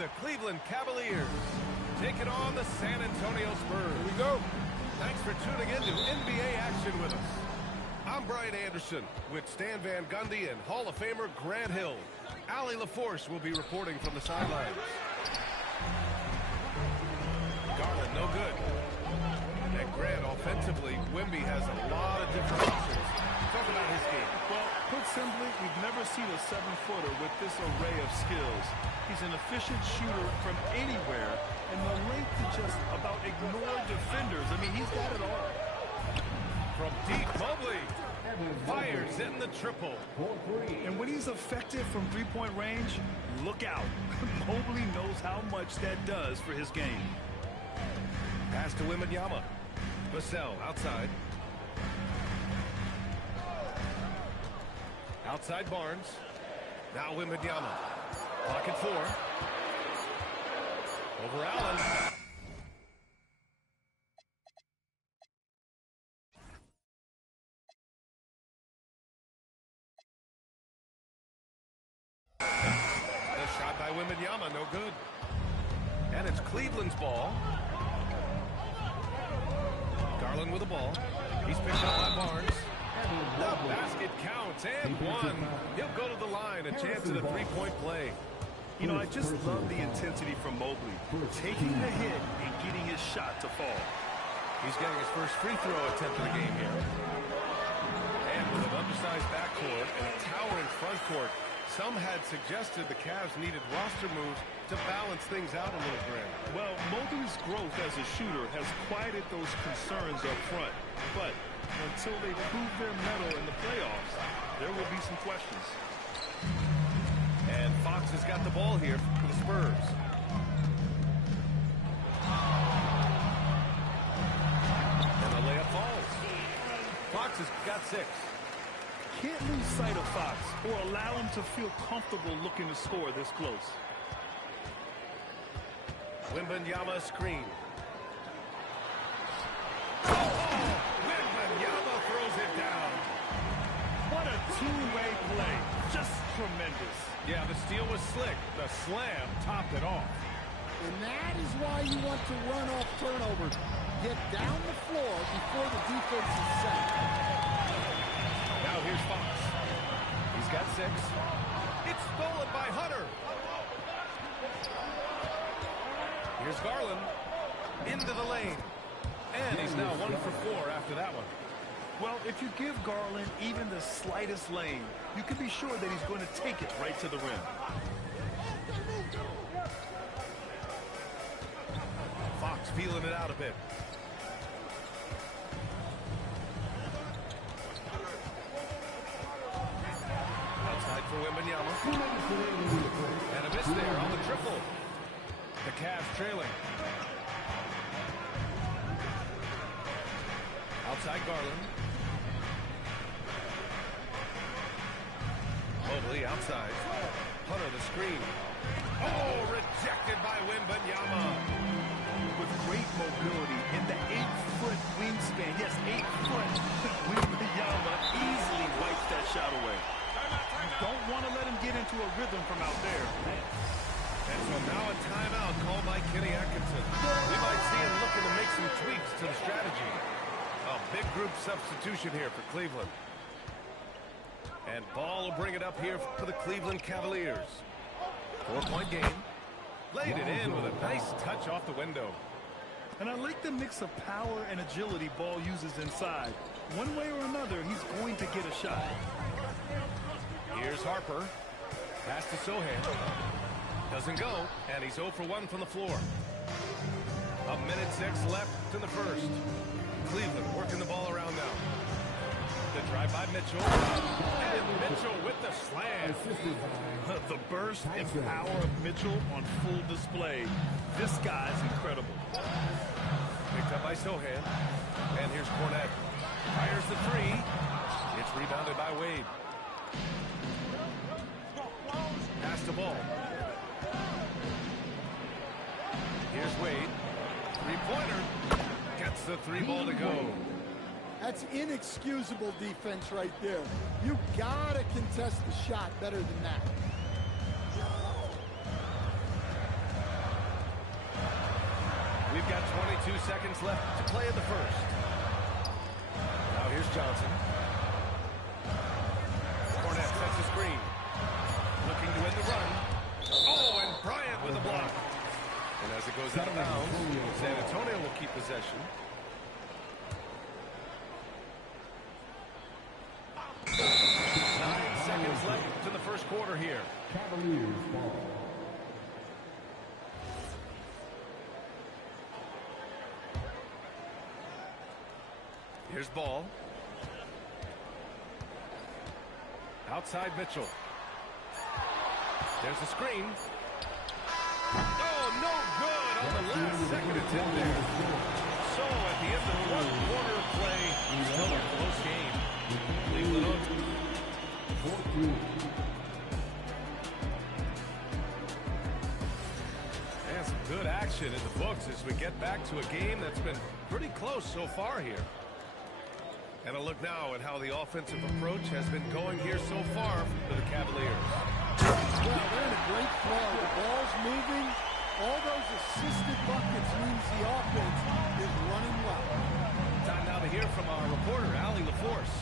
the Cleveland Cavaliers taking on the San Antonio Spurs. Here we go. Thanks for tuning in to NBA action with us. I'm Brian Anderson with Stan Van Gundy and Hall of Famer Grant Hill. Allie LaForce will be reporting from the sidelines. Garland, no good. And Grant, offensively, Wemby has a lot of different options. Talk about his game. Well, put simply, we've never seen a 7-footer with this array of skills. He's an efficient shooter from anywhere, and the length to just about ignore defenders. I mean, he's got it all. From deep, Mobley fires in the triple. And when he's effective from three-point range, look out. Mobley knows how much that does for his game. Pass to Wembanyama. Vassell outside. Outside Barnes. Now Wembanyama. Pocket 4. Over Allen. The shot by Wembanyama, no good. And it's Cleveland's ball. Garland with the ball. He's picked up by Barnes. The basket counts and one. He'll go to the line. A chance at a three-point play. You know, I just love the intensity from Mobley. Taking the hit and getting his shot to fall. He's getting his first free throw attempt of the game here. And with an undersized backcourt and a towering front court, some had suggested the Cavs needed roster moves to balance things out a little bit. Well, Mobley's growth as a shooter has quieted those concerns up front. But until they prove their mettle in the playoffs, there will be some questions. And Fox has got the ball here for the Spurs. And the layup falls. Fox has got 6. Can't lose sight of Fox or allow him to feel comfortable looking to score this close. Wembanyama screen. Wembanyama throws it down. What a two-way play. Just tremendous. Yeah, the steal was slick. The slam topped it off. And that is why you want to run off turnovers. Get down the floor before the defense is set. Now here's Fox. He's got 6. It's stolen by Hunter. Here's Garland. Into the lane. And he's now 1 for 4 after that one. Well, if you give Garland even the slightest lane, you can be sure that he's going to take it right to the rim. Fox feeling it out a bit. Outside for Wembanyama. And a miss there on the triple. The Cavs trailing. Outside Garland. Mobley outside. Hunter the screen. Oh, rejected by Wembanyama. With great mobility in the 8-foot wingspan. Yes, 8 foot. Wembanyama easily wipes that shot away. You don't want to let him get into a rhythm from out there. And so now a timeout called by Kenny Atkinson. We might see him looking to make some tweaks to the strategy. A big group substitution here for Cleveland. And Ball will bring it up here for the Cleveland Cavaliers. 4-point game. Laid it in with a nice touch off the window. And I like the mix of power and agility Ball uses inside. One way or another, he's going to get a shot. Here's Harper. Pass to Sohan. Doesn't go, and he's 0 for 1 from the floor. 1:06 left in the first. Cleveland working the ball around now. The drive by Mitchell. And Mitchell with the slam. The burst and power of Mitchell on full display. This guy's incredible. Picked up by Sohan. And here's Cornette. Fires the 3. It's rebounded by Wade. Pass the ball. Here's Wade. Three-pointer. Gets the 3 ball to go. That's inexcusable defense right there. You gotta contest the shot better than that. We've got 22 seconds left to play in the first. Now here's Johnson. Cornette sets a screen. Looking to win the run. Oh, and Bryant with a block. And as it goes out of bounds, San Antonio will keep possession. 9 seconds left to the first quarter here. Cavaliers ball. Here's Ball. Outside Mitchell. There's the screen. Oh, no good on the last second attempt there. So at the end of one quarter of play, still a close game. Cleveland on. And some good action in the books as we get back to a game that's been pretty close so far here. And a look now at how the offensive approach has been going here so far for the Cavaliers. Well, they're in a great flow. The ball's moving. All those assisted buckets means the offense is running well. Time now to hear from our reporter, Allie LaForce.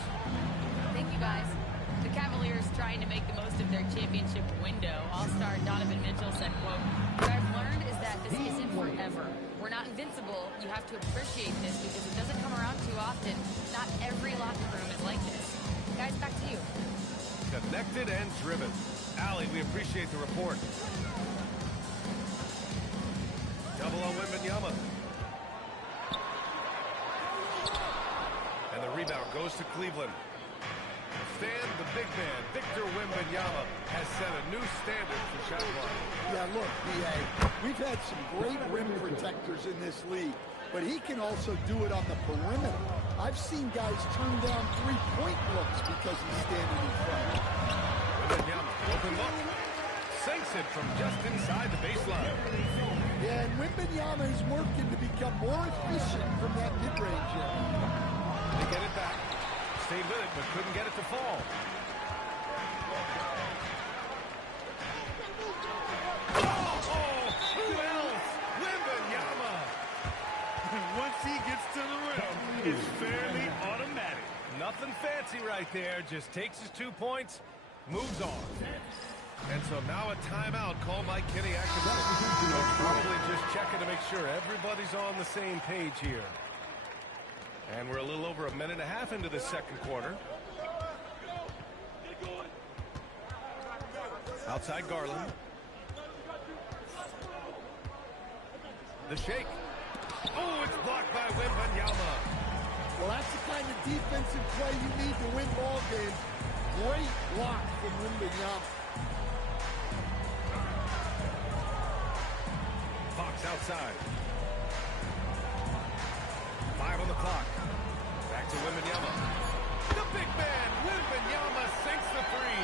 Thank you, guys. The Cavaliers trying to make the most of their championship window. All-star Donovan Mitchell said, quote, "What I've learned is that this isn't forever. We're not invincible. You have to appreciate this because it doesn't come around too often. Not every locker room is like this." Guys, back to you. Connected and driven. Allie, we appreciate the report. Double on Wembanyama. And the rebound goes to Cleveland. Stan, the big man, Victor Wembanyama, has set a new standard for shot blocking. Yeah, look, B.A., we've had some great rim protectors in this league, but he can also do it on the perimeter. I've seen guys turn down three-point looks because he's standing in front. Wembanyama, open look. Sinks it from just inside the baseline. Yeah, and Wembanyama is working to become more efficient from that mid-range area. They get it back. Stayed with it, but couldn't get it to fall. Oh, who else? Wembanyama. Once he gets to the rim, it's fairly automatic. Nothing fancy right there. Just takes his 2 points, moves on. And so now a timeout called by Kenny Atkinson. Probably just checking to make sure everybody's on the same page here. And we're a little over a minute and a half into the second quarter. Outside Garland. The shake. Oh, it's blocked by Wembanyama. Well, that's the kind of defensive play you need to win ball games. Great block from Wembanyama. Fox outside. 5 on the clock. Back to Wembanyama. The big man, Wembanyama, sinks the three.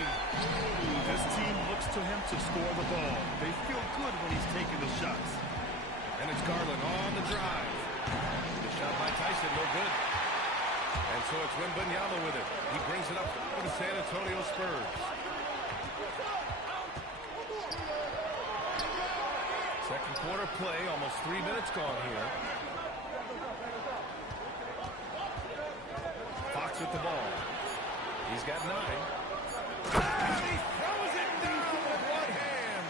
This team looks to him to score the ball. They feel good when he's taking the shots. And it's Garland on the drive. The shot by Tyson, no good. And so it's Wembanyama with it. He brings it up for the San Antonio Spurs. Second quarter play, almost 3 minutes gone here. Fox with the ball. He's got 9. And he throws it down with one hand.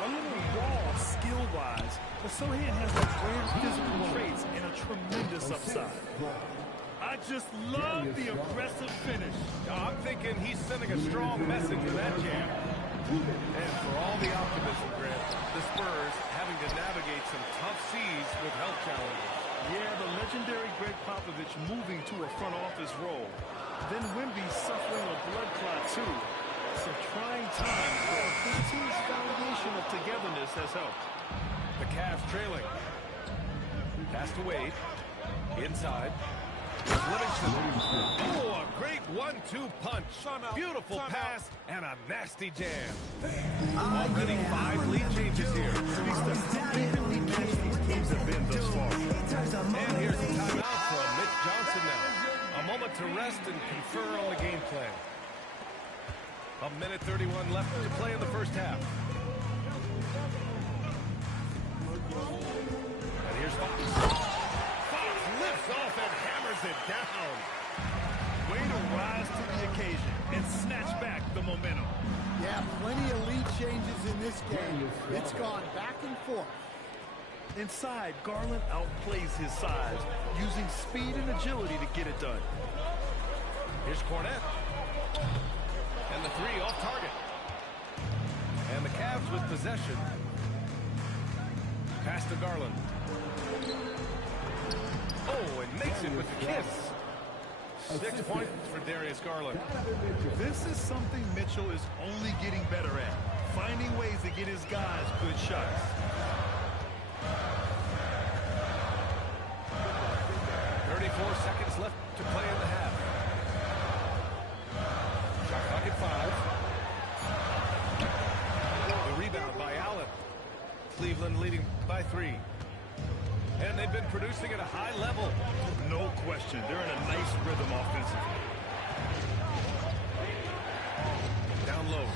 A little raw skill-wise, but Sochan has the great physical traits and a tremendous upside. I just love the aggressive finish. I'm thinking he's sending a strong message with that jam. And for all the optimism, Grant, the Spurs having to navigate some tough seas with health challenges. Yeah, the legendary Greg Popovich moving to a front office role. Then Wemby suffering a blood clot, too. Some trying times, but this team's foundation of togetherness has helped. The Cavs trailing. Pass to Wade. Inside. Livingston. Oh, a great 1-2 punch. Beautiful pass and a nasty jam. Already 5 lead changes here. Speaks to how evenly matched these teams have been thus far. And here's a timeout from Mitch Johnson now. A moment to rest and confer on the game plan. 1:31 left to play in the first half. And here's It's gone back and forth. Inside, Garland outplays his size, using speed and agility to get it done. Here's Cornette. And the three off target. And the Cavs with possession. Pass to Garland. Oh, and makes it with the kiss. 6 points for Darius Garland. This is something Mitchell is only getting better at, finding ways to get his guys good shots. 34 seconds left to play in the half. Shot clock at 5. The rebound by Allen. Cleveland leading by 3. And they've been producing at a high level. No question. They're in a nice rhythm offensively. Down low.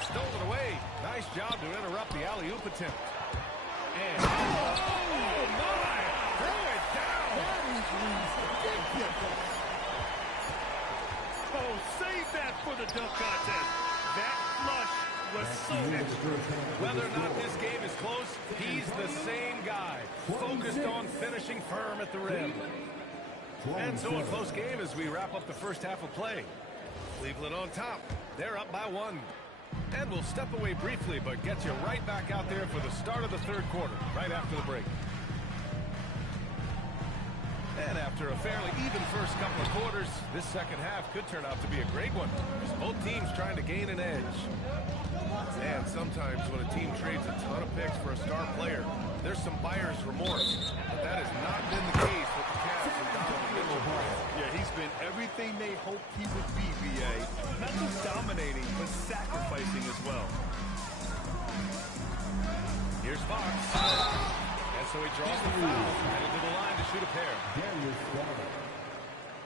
Stolen away. Nice job to interrupt the alley-oop attempt. And oh my! Throw it down! That is ridiculous. Oh, save that for the dunk contest. That flush was so extra. Whether or not this game is close, he's the same guy, focused on finishing firm at the rim. And so a close game as we wrap up the first half of play. Cleveland on top. They're up by 1. And we'll step away briefly, but get you right back out there for the start of the third quarter, right after the break. And after a fairly even first couple of quarters, this second half could turn out to be a great one. Both teams trying to gain an edge. And sometimes when a team trades a ton of picks for a star player, there's some buyer's remorse. But that has not been the case with the Cavs and Donovan Mitchell. Yeah, he's been everything they hoped he would be, B.A. Not just dominating, but sacrificing as well. Here's Fox. And so he draws the foul, headed to the line to shoot a pair.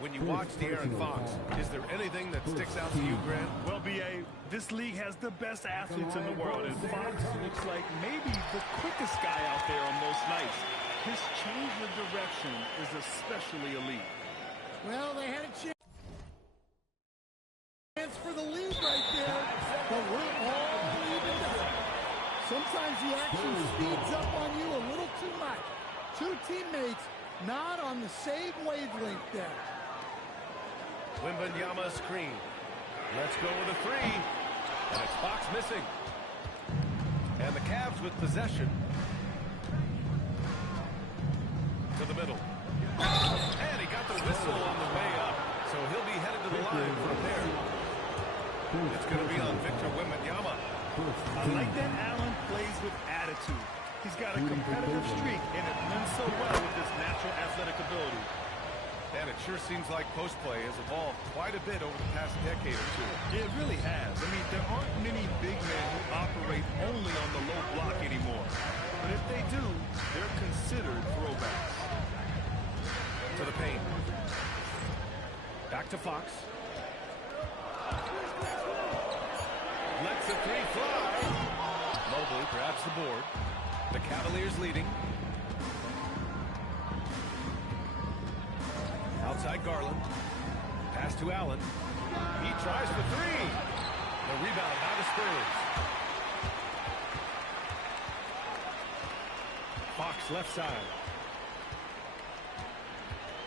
When you watch De'Aaron Fox, is there anything that sticks out to you, Grant? Well, B.A., this league has the best athletes in the world, and Fox looks like maybe the quickest guy out there on most nights. His change of direction is especially elite. Well, they had a chance for the lead right there, but we're all evened up. Sometimes the action speeds up on you a little too much. Two teammates not on the same wavelength there. Wembanyama screen. Let's go with a three. And it's Fox missing. And the Cavs with possession. To the middle. And he got the whistle on the way up. So he'll be headed to the line from there. It's going to be on Victor Wembanyama. I like that Allen plays with attitude. He's got a competitive streak, and it blends so well with his natural athletic ability. And it sure seems like post play has evolved quite a bit over the past decade or two. It really has. I mean, there aren't many big men who operate only on the low block anymore. But if they do, they're considered throwbacks. To the paint. Back to Fox. Lets a three fly. Mobley grabs the board. The Cavaliers leading. Outside Garland. Pass to Allen. He tries for three. The rebound by the Spurs. Fox left side.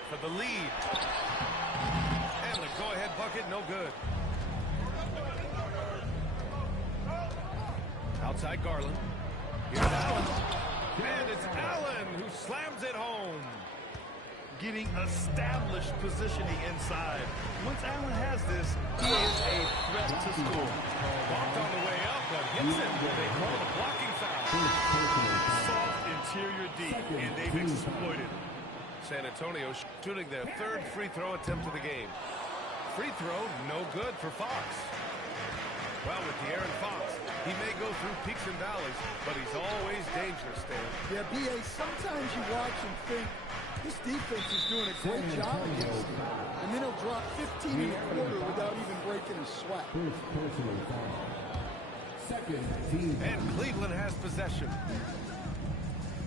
For the lead. And the go-ahead bucket, no good. Outside Garland. Here's Allen. And it's Allen who slams it home. Getting established positioning inside. Once Allen has this, he is a threat to score. Walked on the way up, but hits it. They call it a blocking foul. Soft interior D, and they've exploited. San Antonio shooting their third free throw attempt of the game. Free throw, no good for Fox. Well, with De'Aaron Fox, he may go through peaks and valleys, but he's always dangerous, Stan. Yeah, B.A., sometimes you watch and think, this defense is doing a great job against him. And then he'll drop 15 in a quarter without even breaking a sweat. And Cleveland has possession.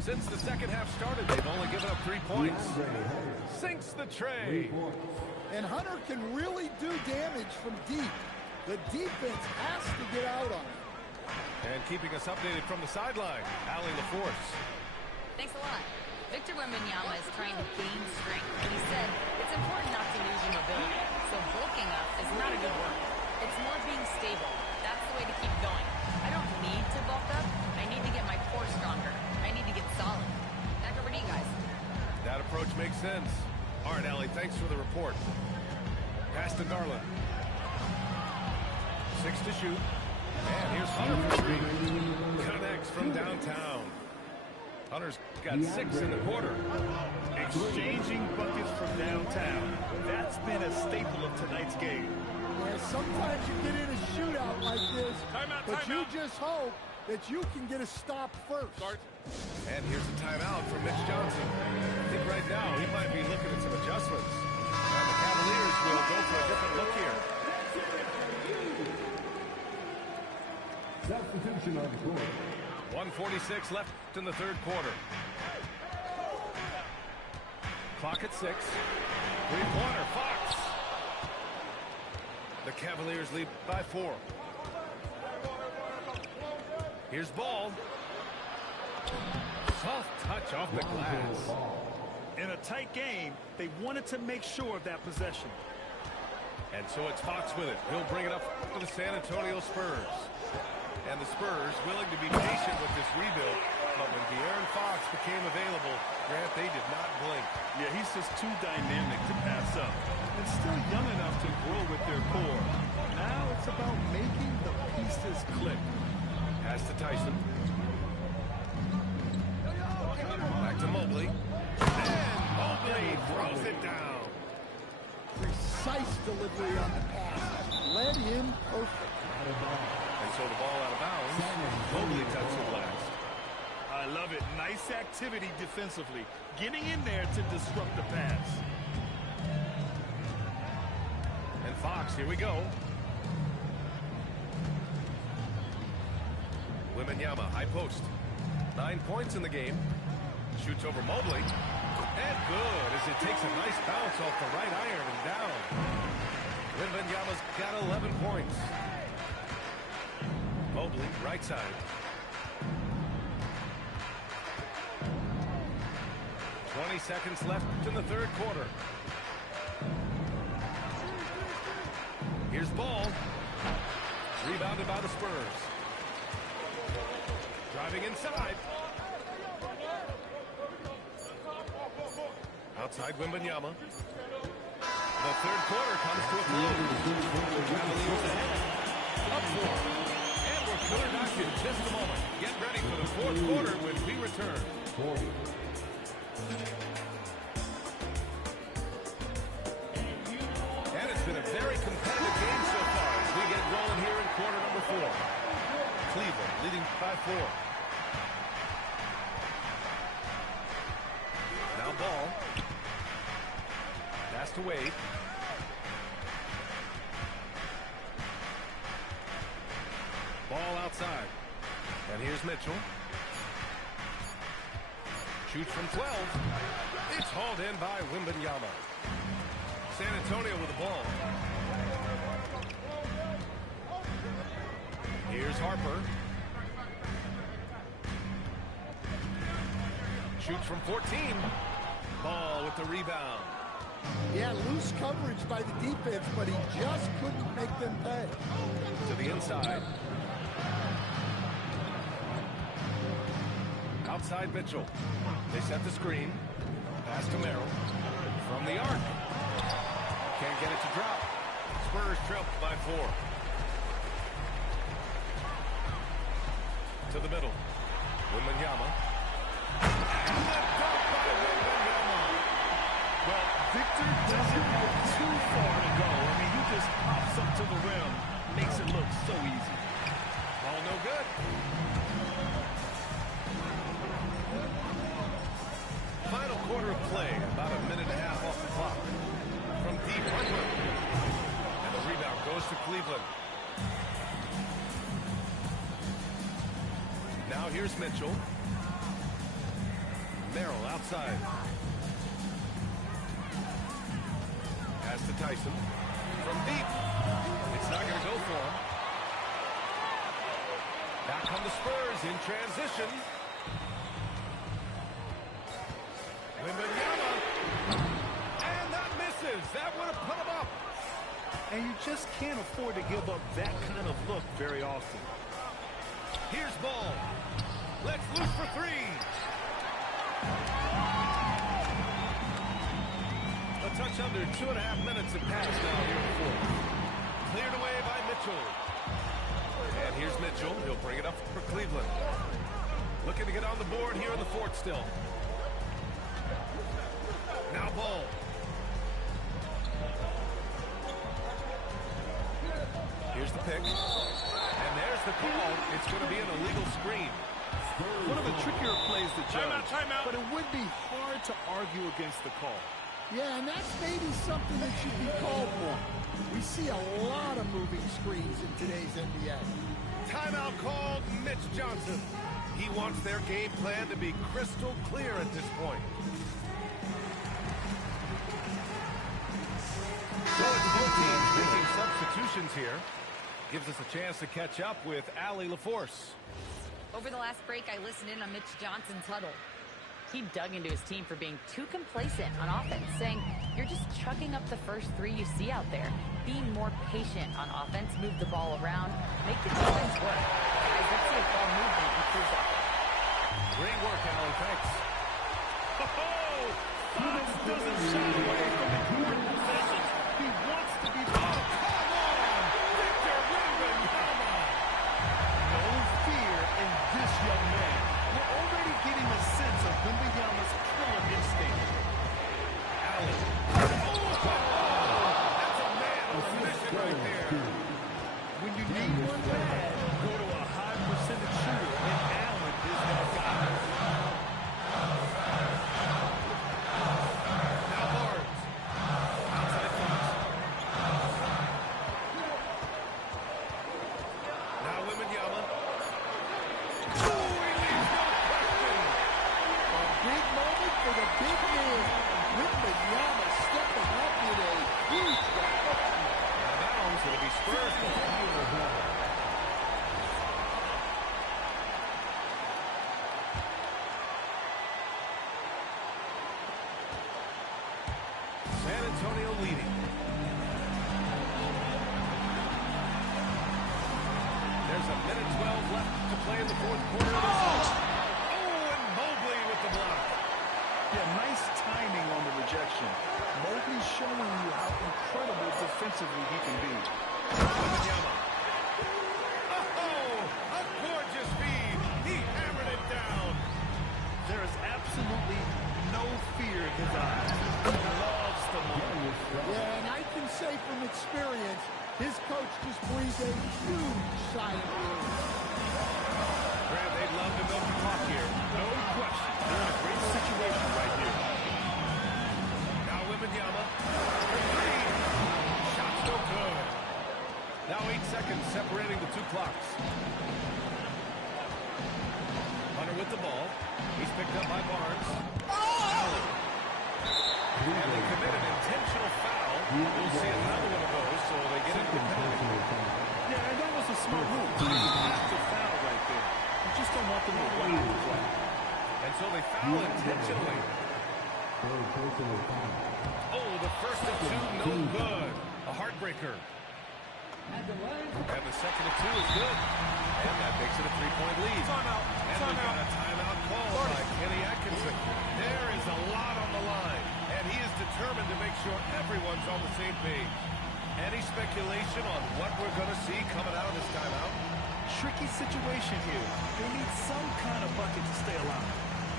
Since the second half started, they've only given up 3 points. Sinks the tray. And Hunter can really do damage from deep. The defense has to get out on him. And keeping us updated from the sideline, Allie LaForce. Thanks a lot. Victor Wembanyama is trying to gain strength, and he said it's important not to lose your mobility. So bulking up is not a good word. It's more being stable. That's the way to keep going. I don't need to bulk up. I need to get my core stronger. I need to get solid. Back over to you guys. That approach makes sense. All right, Allie, thanks for the report. Pass to Garland. 6 to shoot. And here's Hunter for 3. Connects from downtown. Hunter's got 6 in the quarter. Exchanging buckets from downtown. That's been a staple of tonight's game. Yeah, sometimes you get in a shootout like this, but you just hope that you can get a stop first. And here's a timeout from Mitch Johnson. I think right now he might be looking at some adjustments. And the Cavaliers will go for a different look here. Substitution on the court. 1:46 left in the third quarter. Clock at 6. Three-pointer, Fox. The Cavaliers lead by 4. Here's Ball. Soft touch off the glass. In a tight game, they wanted to make sure of that possession. And so it's Fox with it. He'll bring it up for the San Antonio Spurs. And the Spurs willing to be patient with this rebuild. But when De'Aaron Fox became available, Grant, they did not blink. Yeah, he's just too dynamic to pass up. And still young enough to grow with their core. Now it's about making the pieces click. Pass to Tyson. Back to Mobley. And Mobley throws it down. Precise delivery on the pass. Led him perfect. And so the ball out of bounds. Mobley touched the glass. I love it. Nice activity defensively. Getting in there to disrupt the pass. And Fox, here we go. Wembanyama, high post. 9 points in the game. Shoots over Mobley. And good as it takes a nice bounce off the right iron and down. Wembanyama's got 11 points. Mobley, right side. 20 seconds left in the third quarter. Here's Ball. Rebounded by the Spurs. Driving inside. Outside Wembanyama. The third quarter comes to a close. Cavaliers ahead. Up 4. And we're coming back in just a moment. Get ready for the fourth quarter when we return. And it's been a very competitive game so far as we get rolling here in quarter number 4. Cleveland leading by 4. Now Ball. Pass to Wade. Ball outside. And here's Mitchell. Shoots from 12. It's hauled in by Wembanyama. San Antonio with the ball. Here's Harper. Shoots from 14. Ball with the rebound. Yeah, loose coverage by the defense, but he just couldn't make them pay. To the inside. Outside Mitchell. They set the screen. Pass to Merrill. From the arc. Can't get it to drop. Spurs trail by 4. To the middle. Wembanyama. And the dunk by Wembanyama. Well, Victor doesn't have too far to go. I mean, he just pops up to the rim. Makes it look so easy. Ball no good. Final quarter of play. About a minute and a half off the clock. From deep, Harper. And the rebound goes to Cleveland. Now here's Mitchell. Merrill outside. Pass to Tyson. From deep. It's not going to go for him. Back come the Spurs in transition. Wembanyama. And that misses. That would have put him up. And you just can't afford to give up that kind of look very often. Here's Ball. Let's loose for three. A touch under 2.5 minutes have passed now here in the fourth. Cleared away by Mitchell. And here's Mitchell. He'll bring it up for Cleveland. Looking to get on the board here in the fourth still. Now Ball. Here's the pick. And there's the call. It's going to be an illegal screen. One of the trickier plays to judge. Timeout. But it would be hard to argue against the call. Yeah, and that's maybe something that should be called for. We see a lot of moving screens in today's NBA. Timeout called Mitch Johnson. He wants their game plan to be crystal clear at this point. So it's both teams making substitutions here. Gives us a chance to catch up with Allie LaForce. Over the last break, I listened in on Mitch Johnson's huddle. He dug into his team for being too complacent on offense, saying, you're just chucking up the first three you see out there. Being more patient on offense, move the ball around, make the defense work. Guys, let's see if ball movement improves that. Great work, Allie. Thanks. Fox doesn't shy away from important possessions. He wants to be ball. Come on! Victor Wembanyama! No fear in this young man. We're already getting a sense of Wembanyama's killer instinct. Allen. Oh! That's a man on a mission right there. When you need one bad, go to a high percentage shooter, and Allen is that guy. Now Barnes. Outside Fox. Now Wembanyama. Oh, he leaves no question. A big moment for the big man. Wembanyama stepping up in a huge way. Now it's going to be Spurs ball. San Antonio leading. There's a minute 12 left to play in the fourth quarter of this one. Oh, and Mobley with the block. Yeah, nice timing on the rejection. Mobley's showing you how incredible defensively he can be. Wembanyama. Oh, a gorgeous feed. He hammered it down. There is absolutely no fear in his eyes. He loves the moment. Yeah, and I can say from experience, his coach just breathed a huge sigh of relief. Grant, they'd love to milk the clock here. No question. They're in a great situation right here. Now Wembanyama. For three. Shot still good. Now 8 seconds separating the two clocks. Hunter with the ball. He's picked up by Barnes. Allen. And they commit an intentional foul. We'll see another one of those, so they get into the penalty. Yeah, and that was a smart move. You have to foul right there. You just don't want them to run out the play. And so they foul intentionally. Oh, the first of two, no good. A heartbreaker. And the second of two is good. And that makes it a 3-point lead. And we've got a timeout call by Kenny Atkinson. There is a lot on the line, and he is determined to make sure everyone's on the same page. Any speculation on what we're going to see coming out of this timeout? Tricky situation here. They need some kind of bucket to stay alive.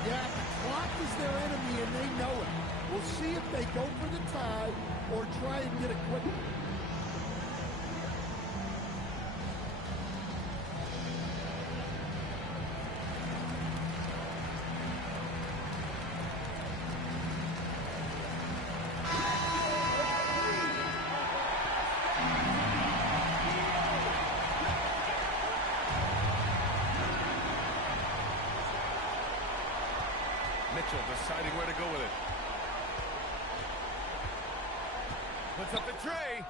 Yeah, the clock is their enemy, and they know it. We'll see if they go for the tie or try and get a quick one. Mitchell deciding where to go with it. Puts up the tray.